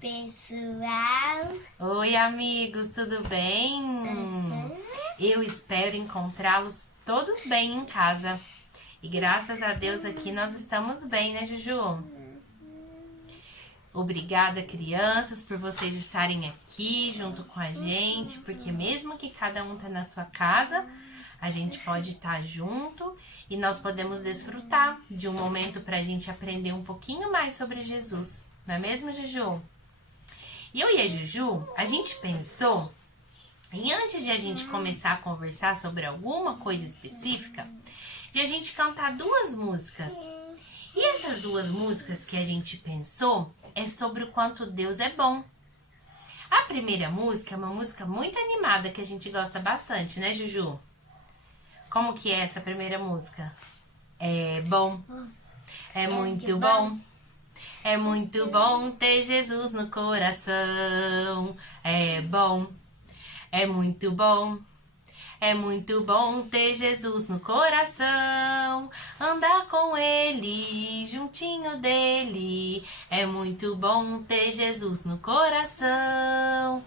pessoal. Oi, amigos, tudo bem? Eu espero encontrá-los todos bem em casa. E graças a Deus aqui nós estamos bem, né, Juju? Obrigada, crianças, por vocês estarem aqui junto com a gente, porque mesmo que cada um tá na sua casa, a gente pode estar junto e nós podemos desfrutar de um momento para a gente aprender um pouquinho mais sobre Jesus. Não é mesmo, Juju? E eu e a Juju, a gente pensou, e antes de a gente começar a conversar sobre alguma coisa específica, de a gente cantar duas músicas. E essas duas músicas que a gente pensou é sobre o quanto Deus é bom. A primeira música é uma música muito animada que a gente gosta bastante, né, Juju? Como que é essa primeira música? É bom, é muito bom. É muito bom ter Jesus no coração. É bom, é muito bom. É muito bom ter Jesus no coração. Andar com Ele, juntinho dele. É muito bom ter Jesus no coração.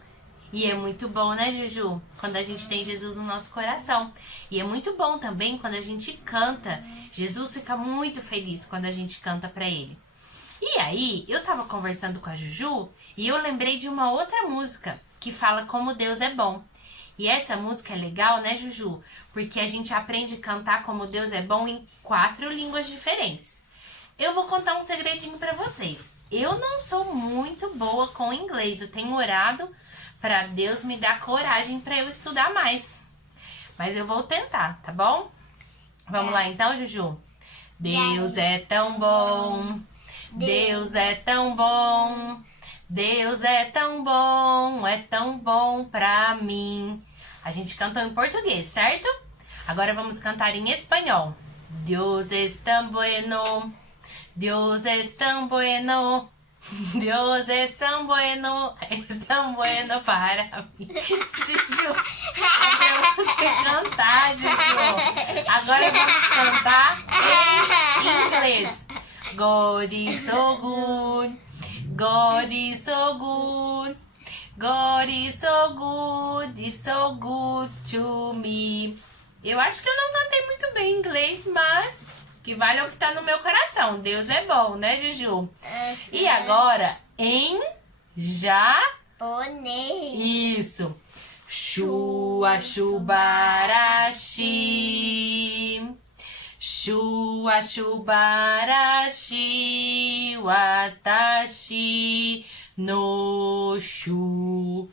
E é muito bom, né, Juju? Quando a gente tem Jesus no nosso coração. E é muito bom também quando a gente canta. Jesus fica muito feliz quando a gente canta pra Ele. E aí, eu tava conversando com a Juju e eu lembrei de uma outra música que fala como Deus é bom. E essa música é legal, né, Juju? Porque a gente aprende a cantar como Deus é bom em 4 línguas diferentes. Eu vou contar um segredinho pra vocês. Eu não sou muito boa com inglês. Eu tenho orado pra Deus me dar coragem pra eu estudar mais. Mas eu vou tentar, tá bom? Vamos lá então, Juju? Deus é tão bom. Deus é tão bom, Deus é tão bom pra mim. A gente cantou em português, certo? Agora vamos cantar em espanhol. Dios es tan bueno, Dios es tan bueno, Dios es tan bueno para mim. Juju, é pra você cantar, Juju. Agora vamos cantar em inglês. God is so good, God is so good, God is so good to me. Eu acho que eu não cantei muito bem inglês, mas que vale o que tá no meu coração. Deus é bom, né, Juju? E agora, em japonês. Isso. Shua shubarashi. Shua shubarashi watashi no shu.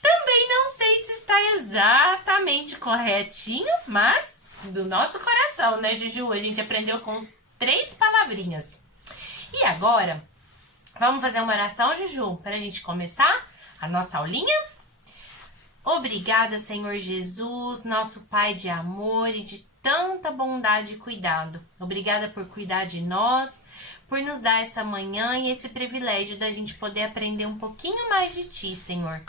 Também não sei se está exatamente corretinho, mas do nosso coração, né, Juju? A gente aprendeu com 3 palavrinhas. E agora, vamos fazer uma oração, Juju, para a gente começar a nossa aulinha? Obrigada, Senhor Jesus, nosso Pai de amor e de tanta bondade e cuidado. Obrigada por cuidar de nós, por nos dar essa manhã e esse privilégio da gente poder aprender um pouquinho mais de Ti, Senhor.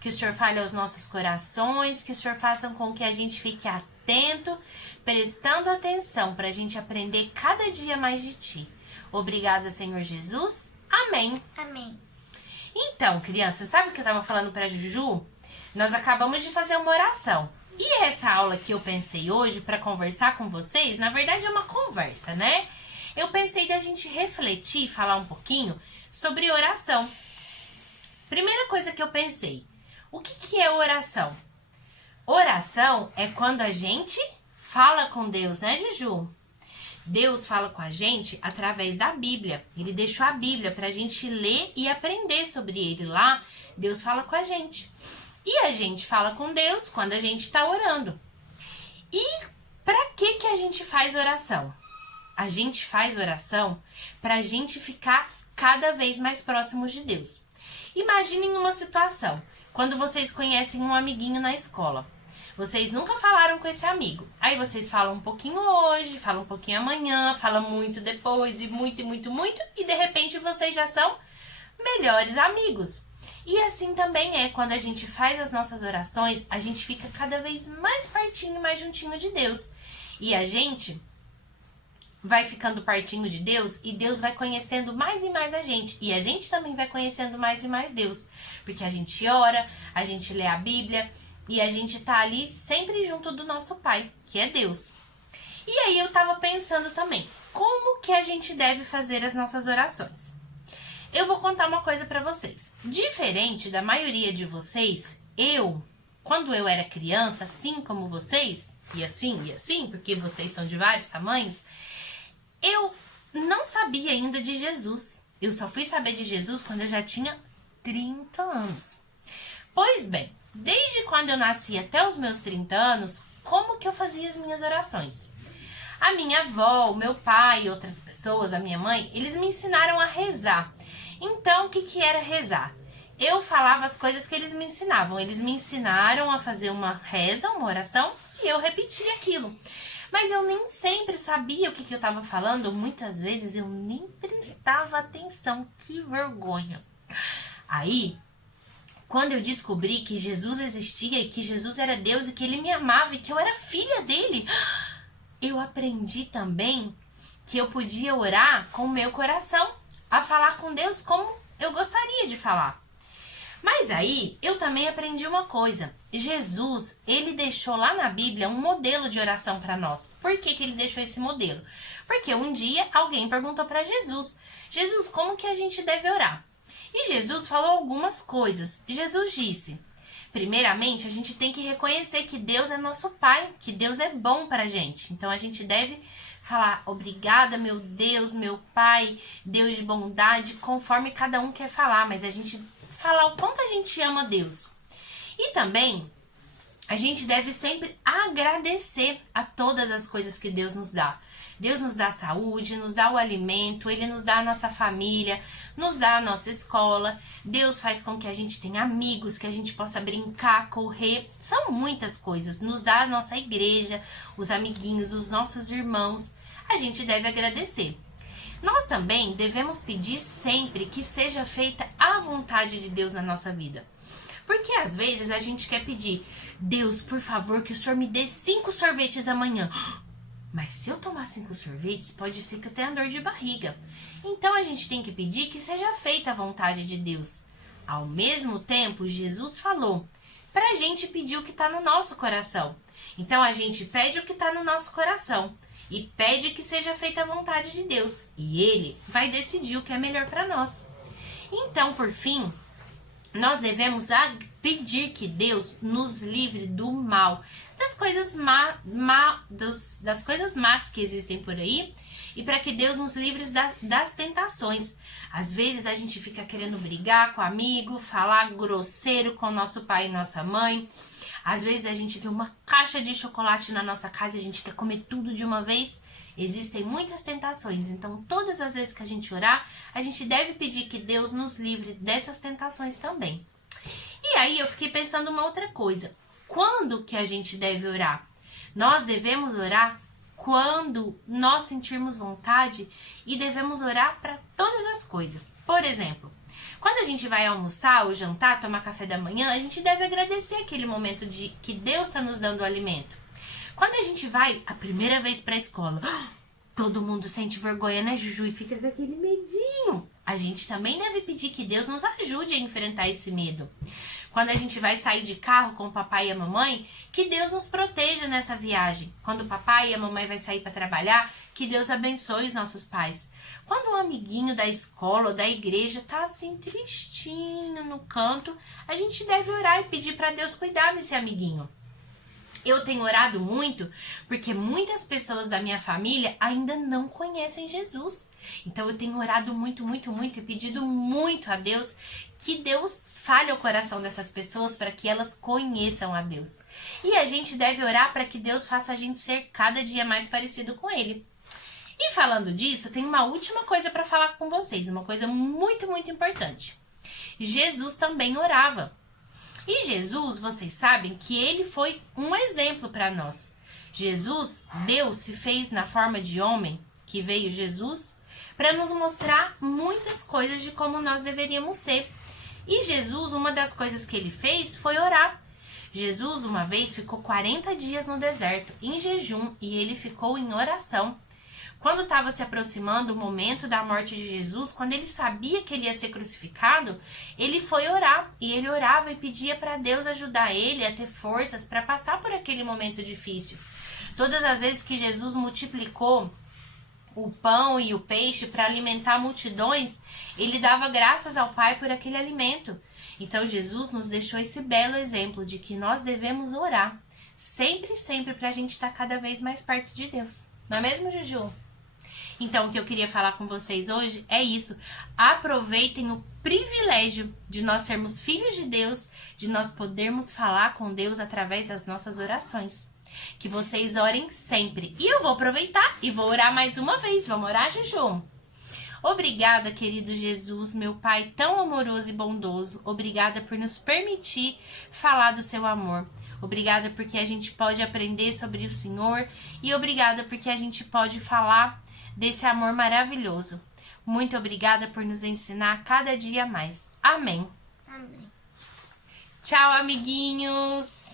Que o Senhor fale aos nossos corações, que o Senhor faça com que a gente fique atento, prestando atenção para a gente aprender cada dia mais de Ti. Obrigada, Senhor Jesus. Amém. Amém. Então, crianças, sabe o que eu estava falando para a Juju? Nós acabamos de fazer uma oração. E essa aula que eu pensei hoje para conversar com vocês, na verdade é uma conversa, né? Eu pensei de a gente refletir, falar um pouquinho sobre oração. Primeira coisa que eu pensei, o que é oração? Oração é quando a gente fala com Deus, né, Juju? Deus fala com a gente através da Bíblia. Ele deixou a Bíblia para a gente ler e aprender sobre ele. Lá, Deus fala com a gente. E a gente fala com Deus quando a gente está orando. E para que a gente faz oração? A gente faz oração para a gente ficar cada vez mais próximos de Deus. Imaginem uma situação, quando vocês conhecem um amiguinho na escola. Vocês nunca falaram com esse amigo. Aí vocês falam um pouquinho hoje, falam um pouquinho amanhã, falam muito depois, e muito, e de repente vocês já são melhores amigos. E assim também é quando a gente faz as nossas orações, a gente fica cada vez mais pertinho, mais juntinho de Deus. E a gente vai ficando pertinho de Deus e Deus vai conhecendo mais e mais a gente. E a gente também vai conhecendo mais e mais Deus. Porque a gente ora, a gente lê a Bíblia e a gente tá ali sempre junto do nosso Pai, que é Deus. E aí eu tava pensando também, como que a gente deve fazer as nossas orações? Eu vou contar uma coisa pra vocês. Diferente da maioria de vocês, quando eu era criança, assim como vocês, e assim, porque vocês são de vários tamanhos, eu não sabia ainda de Jesus. Eu só fui saber de Jesus quando eu já tinha 30 anos. Pois bem, desde quando eu nasci até os meus 30 anos, como que eu fazia as minhas orações? A minha avó, o meu pai e outras pessoas, a minha mãe, eles me ensinaram a rezar. Então, o que era rezar? Eu falava as coisas que eles me ensinavam. Eles me ensinaram a fazer uma reza, uma oração, e eu repetia aquilo. Mas eu nem sempre sabia o que eu estava falando. Muitas vezes eu nem prestava atenção. Que vergonha. Aí, quando eu descobri que Jesus existia e que Jesus era Deus e que Ele me amava e que eu era filha dele, eu aprendi também que eu podia orar com o meu coração, a falar com Deus como eu gostaria de falar. Mas aí, eu também aprendi uma coisa. Jesus, ele deixou lá na Bíblia um modelo de oração para nós. Por que ele deixou esse modelo? Porque um dia alguém perguntou para Jesus, Jesus, como que a gente deve orar? E Jesus falou algumas coisas. Jesus disse, primeiramente, a gente tem que reconhecer que Deus é nosso Pai, que Deus é bom pra gente. Então, a gente deve falar, obrigada, meu Deus, meu Pai, Deus de bondade, conforme cada um quer falar, mas a gente falar o quanto a gente ama Deus. E também, a gente deve sempre agradecer a todas as coisas que Deus nos dá. Deus nos dá saúde, nos dá o alimento, Ele nos dá a nossa família, nos dá a nossa escola. Deus faz com que a gente tenha amigos, que a gente possa brincar, correr. São muitas coisas. Nos dá a nossa igreja, os amiguinhos, os nossos irmãos. A gente deve agradecer. Nós também devemos pedir sempre que seja feita a vontade de Deus na nossa vida. Porque às vezes a gente quer pedir, Deus, por favor, que o Senhor me dê 5 sorvetes amanhã. Mas se eu tomar 5 sorvetes, pode ser que eu tenha dor de barriga. Então a gente tem que pedir que seja feita a vontade de Deus. Ao mesmo tempo, Jesus falou para a gente pedir o que está no nosso coração. Então a gente pede o que está no nosso coração e pede que seja feita a vontade de Deus. E Ele vai decidir o que é melhor para nós. Então, por fim, nós devemos pedir que Deus nos livre do mal, das coisas das coisas más que existem por aí, e para que Deus nos livre das tentações. Às vezes a gente fica querendo brigar com o amigo, falar grosseiro com nosso pai e nossa mãe. Às vezes a gente vê uma caixa de chocolate na nossa casa e a gente quer comer tudo de uma vez. Existem muitas tentações, então todas as vezes que a gente orar, a gente deve pedir que Deus nos livre dessas tentações também. E aí eu fiquei pensando uma outra coisa. Quando que a gente deve orar? Nós devemos orar quando nós sentirmos vontade e devemos orar para todas as coisas. Por exemplo, quando a gente vai almoçar ou jantar, tomar café da manhã, a gente deve agradecer aquele momento de que Deus está nos dando o alimento. Quando a gente vai a primeira vez para a escola, todo mundo sente vergonha, né, Juju? E fica com aquele medinho. A gente também deve pedir que Deus nos ajude a enfrentar esse medo. Quando a gente vai sair de carro com o papai e a mamãe, que Deus nos proteja nessa viagem. Quando o papai e a mamãe vai sair para trabalhar, que Deus abençoe os nossos pais. Quando um amiguinho da escola ou da igreja tá assim tristinho no canto, a gente deve orar e pedir para Deus cuidar desse amiguinho. Eu tenho orado muito porque muitas pessoas da minha família ainda não conhecem Jesus. Então eu tenho orado muito e pedido muito a Deus que Deus fale o coração dessas pessoas para que elas conheçam a Deus. E a gente deve orar para que Deus faça a gente ser cada dia mais parecido com Ele. E falando disso, tem uma última coisa para falar com vocês, uma coisa muito importante. Jesus também orava. E Jesus, vocês sabem que ele foi um exemplo para nós. Jesus, Deus se fez na forma de homem, que veio Jesus, para nos mostrar muitas coisas de como nós deveríamos ser. E Jesus, uma das coisas que ele fez foi orar. Jesus, uma vez, ficou 40 dias no deserto, em jejum, e ele ficou em oração. Quando estava se aproximando o momento da morte de Jesus, quando ele sabia que ele ia ser crucificado, ele foi orar. E ele orava e pedia para Deus ajudar ele a ter forças para passar por aquele momento difícil. Todas as vezes que Jesus multiplicou o pão e o peixe para alimentar multidões, ele dava graças ao Pai por aquele alimento. Então Jesus nos deixou esse belo exemplo de que nós devemos orar sempre, sempre, para a gente estar cada vez mais perto de Deus. Não é mesmo, Juju? Então, o que eu queria falar com vocês hoje é isso. Aproveitem o privilégio de nós sermos filhos de Deus, de nós podermos falar com Deus através das nossas orações. Que vocês orem sempre. E eu vou aproveitar e vou orar mais uma vez. Vamos orar, Juju? Obrigada, querido Jesus, meu Pai tão amoroso e bondoso. Obrigada por nos permitir falar do seu amor. Obrigada porque a gente pode aprender sobre o Senhor. E obrigada porque a gente pode falar desse amor maravilhoso. Muito obrigada por nos ensinar cada dia mais. Amém. Amém. Tchau, amiguinhos!